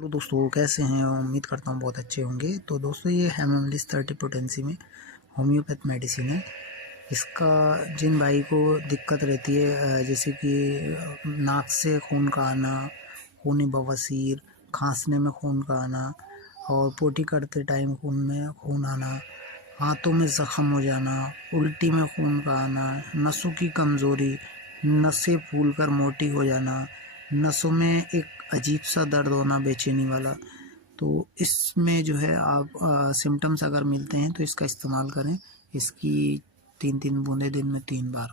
Hello दोस्तों, कैसे हैं? उम्मीद करता हूँ बहुत अच्छे होंगे। तो दोस्तों, ये हेमोलिस 30 पोटेंसी में होम्योपैथ मेडिसिन है। इसका जिन भाई को दिक्कत रहती है जैसे कि नाक से खून का आना, खूनी बवासीर, खांसने में खून का आना और पोटी करते टाइम खून में खून आना, हाथों में ज़ख्म हो जाना, उल्टी में खून का आना, नसों की कमज़ोरी, नसें फूलकर मोटी हो जाना, नसों में एक अजीब सा दर्द होना बेचैनी वाला। तो इसमें जो है आप सिम्टम्स अगर मिलते हैं तो इसका इस्तेमाल करें। इसकी 3-3 बूंदें दिन में 3 बार।